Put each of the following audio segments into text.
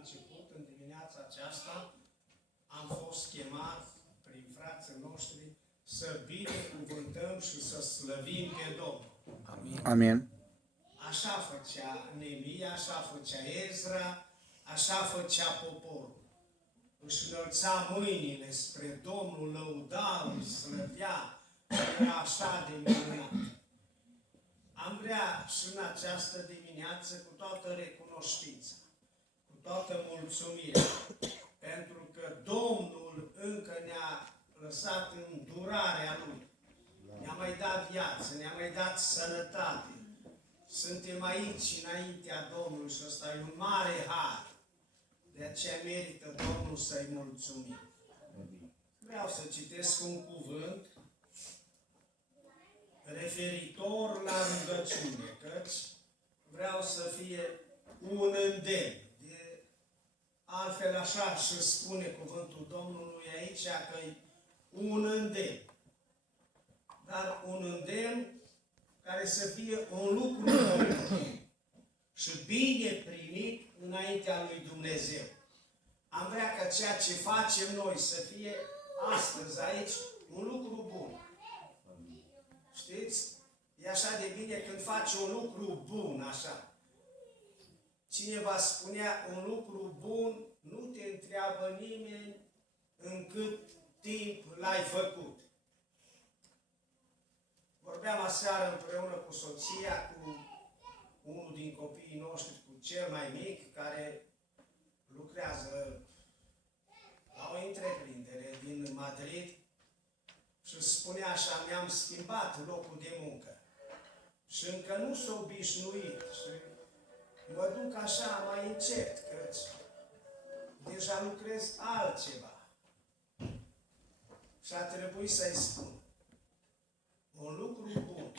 început, în dimineața aceasta, am fost chemat prin frații noștri să binecuvântăm și să slăvim pe Domnul. Amin. Amin. Așa făcea Neemia, așa făcea Ezra, așa făcea poporul. Își înălța mâinile spre Domnul, lăuda, îl slăvea și era așa de minunat. Am vrea și în această dimineață, cu toată recunoștința, cu toată mulțumirea, pentru că Domnul încă ne-a lăsat în durarea Lui. Ne-a mai dat viață, ne-a mai dat sănătate. Suntem aici înaintea Domnului și ăsta e un mare har. De aceea merită Domnul să-i mulțumim. Vreau să citesc un cuvânt referitor la rugăciune, căci vreau să fie un îndemn. De altfel așa și spune cuvântul Domnului aici, că e un îndemn. Dar un îndemn care să fie un lucru bun și bine primit înaintea lui Dumnezeu. Am vrea ca ceea ce facem noi să fie astăzi aici un lucru bun. Știți? E așa de bine când faci un lucru bun, așa. Cineva spunea, un lucru bun nu te întreabă nimeni în cât timp l-ai făcut. Vorbeam aseară împreună cu soția, cu unul din copiii noștri, cu cel mai mic, care lucrează la o întreprindere din Madrid și spunea așa, mi-am schimbat locul de muncă și încă nu s-a obișnuit și mă duc așa mai încet, căci deja lucrez altceva. Și a trebuit să-i spun, un lucru bun,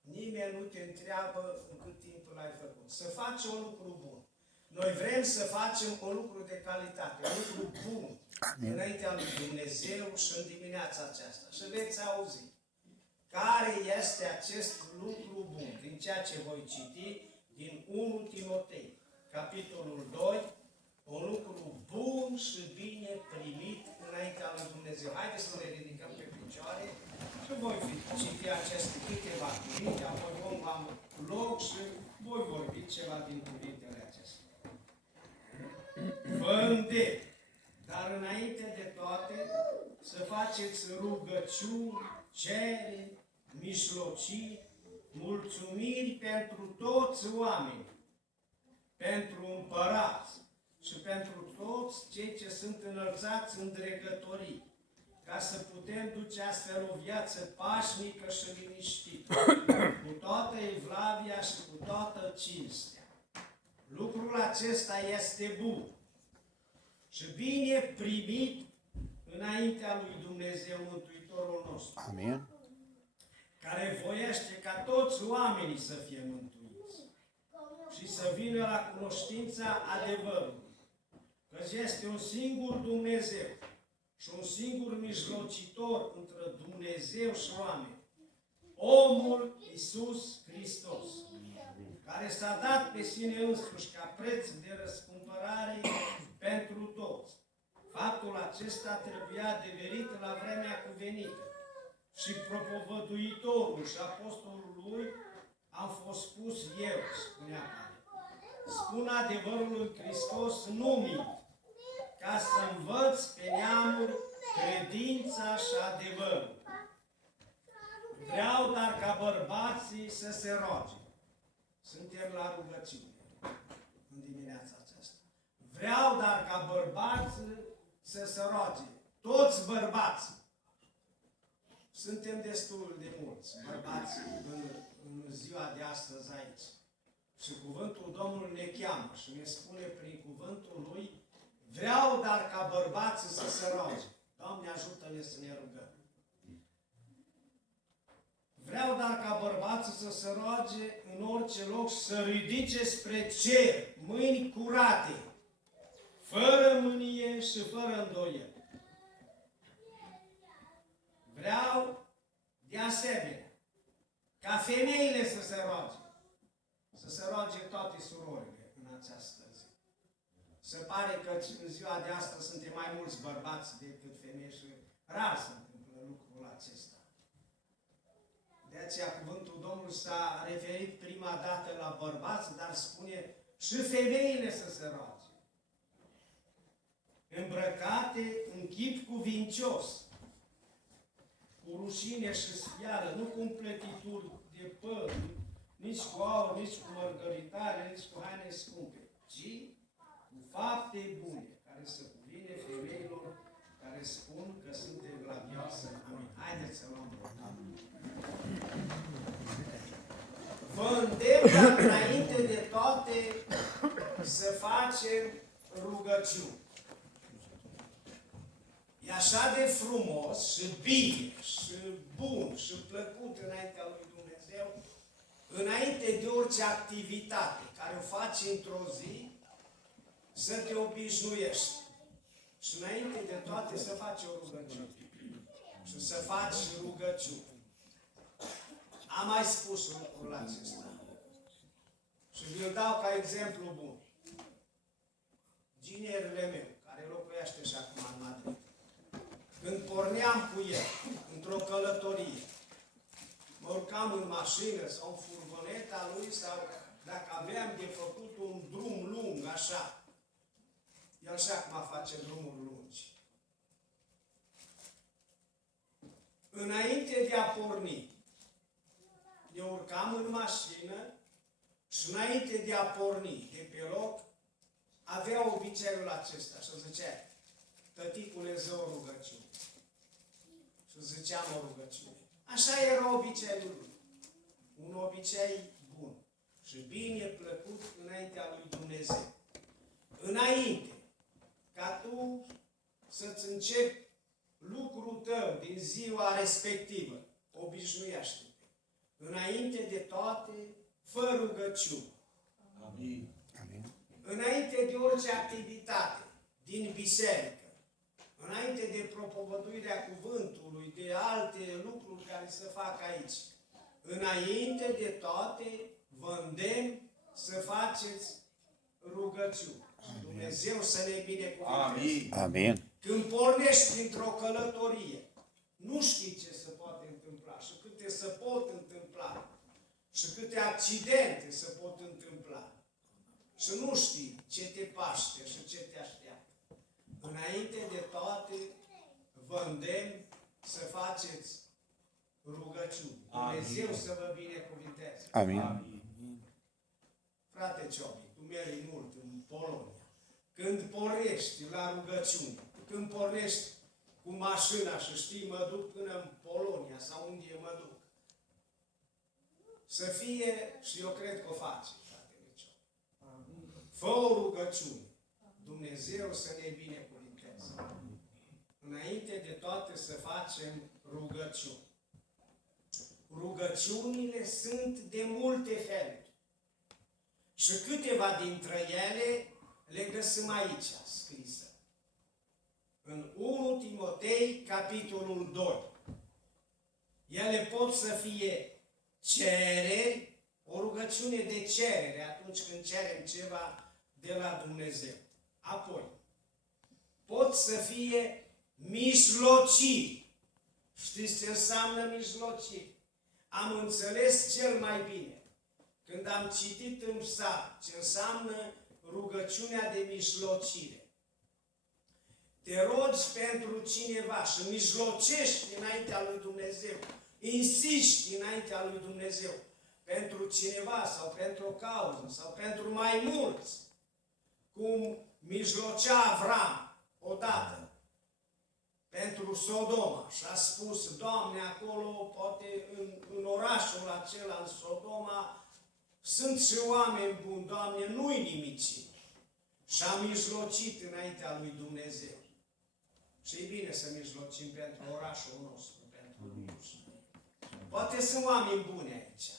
nimeni nu te întreabă în cât timp l-ai făcut. Să faci un lucru bun. Noi vrem să facem un lucru de calitate, un lucru bun, înaintea lui Dumnezeu și în dimineața aceasta. Și veți auzi care este acest lucru bun, din ceea ce voi citi din 1 Timotei, capitolul 2, un lucru bun și bine primit înaintea lui Dumnezeu. Haideți să ne ridicăm pe picioare și voi citi aceste câteva cuvinte, apoi vom la loc și voi vorbi ceva din cuvintele acestea. Vă îndemn, dar înainte de toate, să faceți rugăciuni, cereri, mijlociri, mulțumiri pentru toți oamenii, pentru împărați și pentru toți cei ce sunt înălțați în dregătorii, ca să putem duce astfel o viață pașnică și liniștită, cu toată evlavia și cu toată cinstea. Lucrul acesta este bun și bine primit înaintea lui Dumnezeu Mântuitorul nostru, Amin. care voiește ca toți oamenii să fie mântuiți și să vină la cunoștința adevărului, căci este un singur Dumnezeu și un singur mijlocitor între Dumnezeu și oameni, omul Iisus Hristos, care s-a dat pe sine însuși ca preț de răscumpărare pentru toți. Faptul acesta trebuia adeverit la vremea cuvenită și propovăduitorul și apostolul lui am fost spus eu, spunea Pavel. Spun adevărul lui Hristos, nu mint, ca să învăț pe neamuri credința și adevărul. Vreau dar ca bărbații să se roage. Suntem la rugăciune în dimineața aceasta. Vreau dar ca bărbații să se roage. Toți bărbații. Suntem destul de mulți bărbați în ziua de astăzi aici. Și cuvântul Domnului ne cheamă și ne spune prin cuvântul Lui, vreau dar ca bărbații să se roage. Doamne, ajută-ne să ne rugăm. Vreau dar ca bărbații să se roage în orice loc, să ridice spre cer mâini curate, fără mânie și fără îndoieli. Vreau de asemenea ca femeile să se roage toate surorile în această zi. Se pare că în ziua de astăzi suntem mai mulți bărbați decât femei și rar se întâmplă lucrul acesta. De aceea cuvântul Domnului s-a referit prima dată la bărbați, dar spune și femeile să se roage. Îmbrăcate în chip cuvincios, cu rușine și sfială, nu cu împletituri de păr, nici cu aur, nici cu mărgăritare, nici cu haine scumpe, ci cu fapte bune, care să cuvine femeilor care spun că suntem glavioase. Amin. Haideți să luăm rog. Vă îndemn, dar înainte de toate, să facem rugăciuni. E așa de frumos și bine și bun și plăcut înaintea lui Dumnezeu, înainte de orice activitate care o faci într-o zi, să te obișnuiești. Și înainte de toate să faci o rugăciune. Și să faci rugăciune. Am mai spus lucrul acesta. Și vi-l dau ca exemplu bun. Ginerele meu, care locuiește și acum în Madrid. Când porneam cu el într-o călătorie, mă urcam în mașină sau în furgoneta lui sau dacă aveam de făcut un drum lung, așa, el și acum face drumuri lungi. Înainte de a porni, eu urcam în mașină și înainte de a porni de pe loc, avea obiceiul acesta și zicea, tăticule, zi o rugăciune. Și ziceam o rugăciune. Așa era obiceiul lui. Un obicei bun și bine plăcut înaintea lui Dumnezeu. Înainte ca tu să-ți începi lucrul tău din ziua respectivă, obișnuiește-te. Înainte de toate, fă rugăciune. Amin. Înainte de orice activitate din biserică, înainte de propovăduirea cuvântului, de alte lucruri care se fac aici, înainte de toate, vă îndemn să faceți rugăciune. Dumnezeu să ne binecuvânteze. Amin. Când pornești într-o călătorie, nu știi ce se poate întâmpla și câte se pot întâmpla și câte accidente se pot întâmpla. Și nu știi ce te paște și ce te așteaptă. Înainte de toate, vă îndemn să faceți rugăciuni. Dumnezeu să vă binecuvinteze. Amin. Frate Ciobi, tu mergi mult în Polonia. Când pornești la rugăciune, când pornești cu mașina și știi, mă duc până în Polonia sau unde mă duc, să fie, și eu cred că o faci, fratele Ciobi. Fă o rugăciune. Dumnezeu să ne binecuvinteze. Înainte de toate să facem rugăciuni. Rugăciunile sunt de multe feluri. Și câteva dintre ele le găsim aici scrise. În 1 Timotei, capitolul 2. Ele pot să fie cereri, o rugăciune de cerere atunci când cerem ceva de la Dumnezeu. Apoi, pot să fie mijlociri. Știți ce înseamnă mijlociri? Am înțeles cel mai bine când am citit în Psalm ce înseamnă rugăciunea de mijlocire. Te rogi pentru cineva și mijlocești înaintea lui Dumnezeu. Insisti înaintea lui Dumnezeu pentru cineva sau pentru o cauză sau pentru mai mulți. Cum mijlocea Avram odată pentru Sodoma și a spus, Doamne, acolo, poate în orașul acela, în Sodoma, sunt și oameni buni, Doamne, nu-i nimici. Și a mijlocit înaintea lui Dumnezeu. Și e bine să mijlocim pentru orașul nostru, pentru lume. Poate sunt oameni buni aici.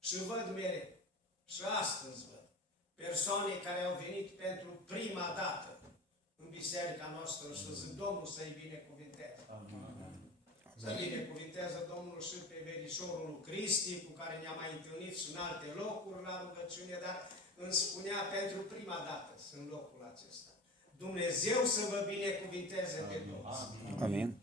Și văd mereu, și astăzi văd, persoane care au venit pentru prima dată în biserica noastră și zic, Domnul să-i binecuvinteze. Să binecuvinteze Domnul și pe verișorul lui Cristi, cu care ne-am mai întâlnit și în alte locuri la rugăciune, dar îmi spunea pentru prima dată, în locul acesta. Dumnezeu să vă binecuvinteze pe toți. Amin.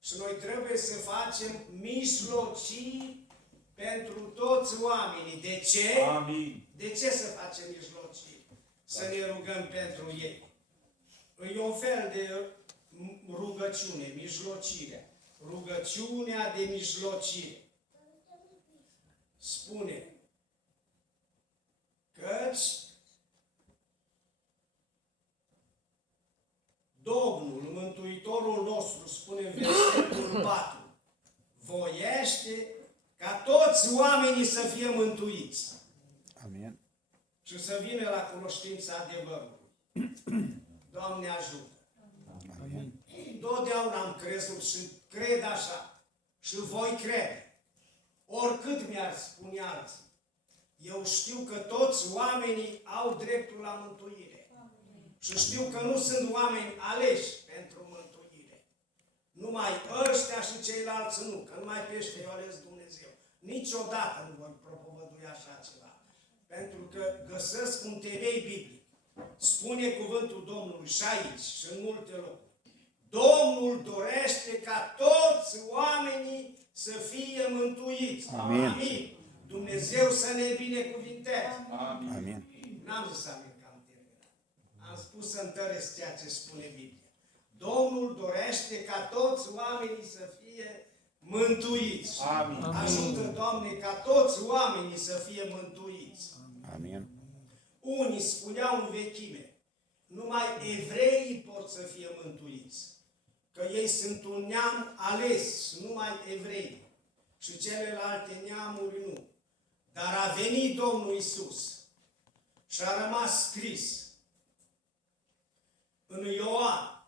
Și noi trebuie să facem mijlocii pentru toți oamenii. De ce? Amin. De ce să facem mijlocii? Să ne rugăm pentru ei. E un fel de rugăciune, mijlocire. Rugăciunea de mijlocire. Spune căci Domnul, Mântuitorul nostru, spune în versetul 4, voiește ca toți oamenii să fie mântuiți. Amin. Și să vină la cunoștința adevărului. Doamne ajută! Amin. Totdeauna am crezut și cred așa. Și voi crede. Oricât mi-ar spune alții. Eu știu că toți oamenii au dreptul la mântuire. Și știu că nu sunt oameni aleși pentru mântuire. Numai ăștia și ceilalți nu. Că numai pe ăștia i-a ales Dumnezeu. Niciodată nu voi propovădui așa ceva. Pentru că găsesc un temei biblic. Spune cuvântul Domnului și aici și în multe locuri. Domnul dorește ca toți oamenii să fie mântuiți. Amin. Amin. Dumnezeu să ne binecuvinteze. Amin. Amin. N-am zis amin că am terminat. Am spus să întăresc ceea ce spune Biblia. Domnul dorește ca toți oamenii să fie mântuiți. Amin. Ajută, Doamne, ca toți oamenii să fie mântuiți. Amin. Unii spuneau în vechime, numai evreii pot să fie mântuiți. Că ei sunt un neam ales, numai evrei. Și celelalte neamuri nu. Dar a venit Domnul Iisus și a rămas scris în Ioan,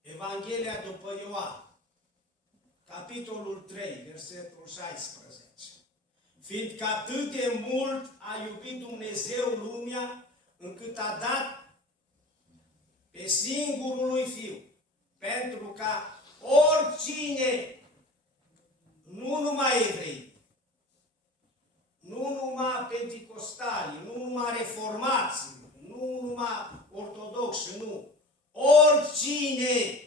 Evanghelia după Ioan, capitolul 3, versetul 16. Fiindcă atât de mult a iubit Dumnezeu lumea, încât a dat pe singurul lui Fiu, pentru ca oricine, nu numai evrei, nu numai penticostali, nu numai reformații, nu numai ortodoxi, nu, oricine,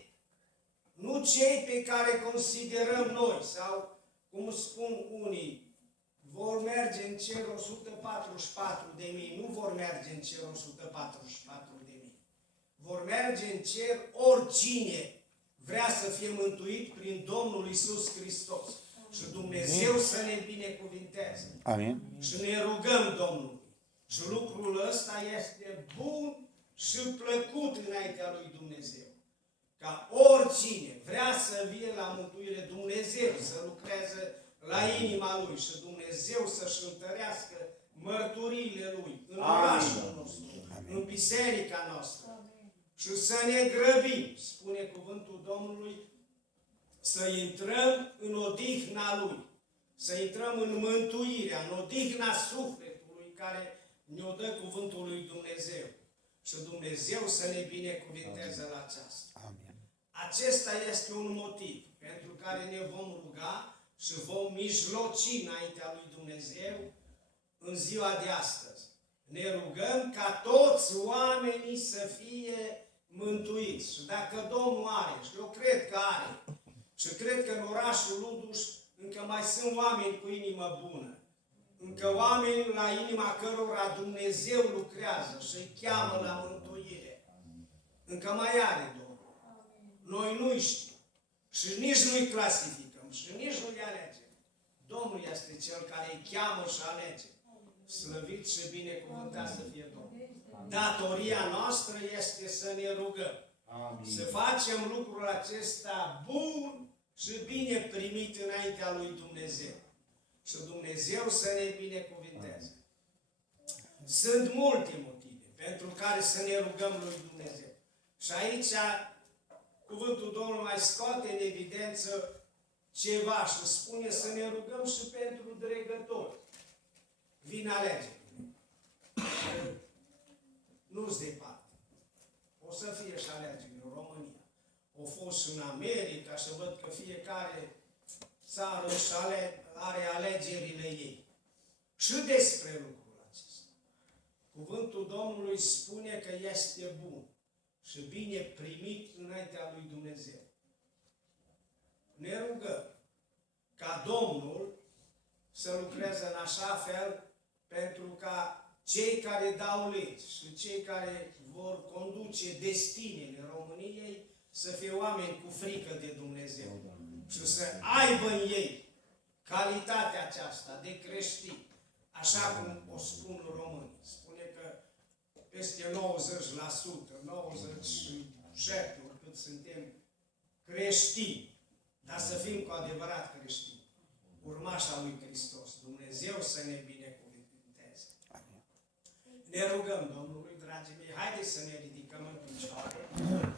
nu cei pe care considerăm noi, sau cum spun unii, vor merge în cer 144.000, nu vor merge în cer 144.000. Vor merge în cer oricine vrea să fie mântuit prin Domnul Iisus Hristos. Și Dumnezeu să ne binecuvinteze. Amin. Și ne rugăm Domnului. Și lucrul ăsta este bun și plăcut înaintea lui Dumnezeu. Ca oricine vrea să vie la mântuire, Dumnezeu să lucreze la inima lui și Dumnezeu să-și întărească mărturiile lui în orașul nostru, în biserica noastră. Și să ne grăbim, spune cuvântul Domnului, să intrăm în odihna Lui, să intrăm în mântuirea, în odihna sufletului care ne-o dă cuvântul lui Dumnezeu. Și Dumnezeu să ne binecuvinteze la aceasta. Amin. Acesta este un motiv pentru care ne vom ruga și vom mijloci înaintea lui Dumnezeu în ziua de astăzi. Ne rugăm ca toți oamenii să fie mântuiți. Și dacă Domnul are, și eu cred că are, și cred că în orașul Luduș încă mai sunt oameni cu inimă bună, încă oameni la inima cărora Dumnezeu lucrează și îi cheamă la mântuire. Încă mai are Domnul. Noi nu-i știm și nici nu-i clasificăm și nici nu-i alegem. Domnul este Cel care îi cheamă și alege. Slăvit și binecuvântat să fie Domnul. Datoria noastră este să ne rugăm. Amin. Să facem lucrul acesta bun și bine primit înaintea lui Dumnezeu. Și Dumnezeu să ne binecuvinteze. Sunt multe motive pentru care să ne rugăm lui Dumnezeu. Și aici cuvântul Domnului mai scoate în evidență ceva și spune să ne rugăm și pentru dregători. Vin alegeri. Nu-s departe. O să fie și alegeri în România. O fost și în America și văd că fiecare țară își are alegerile ei. Și despre lucrul acesta. Cuvântul Domnului spune că este bun și bine primit înaintea lui Dumnezeu. Ne rugăm ca Domnul să lucreze în așa fel pentru ca cei care dau legi și cei care vor conduce destinele României să fie oameni cu frică de Dumnezeu și să aibă în ei calitatea aceasta de creștin, așa cum o spun românii. Spune că peste 90%, 97% cât suntem creștini, dar să fim cu adevărat creștini, urmașa lui Hristos. Dumnezeu să ne binecuvânteze. Ne rugăm Domnului, dragii mei, haideți să ne ridicăm în picioare.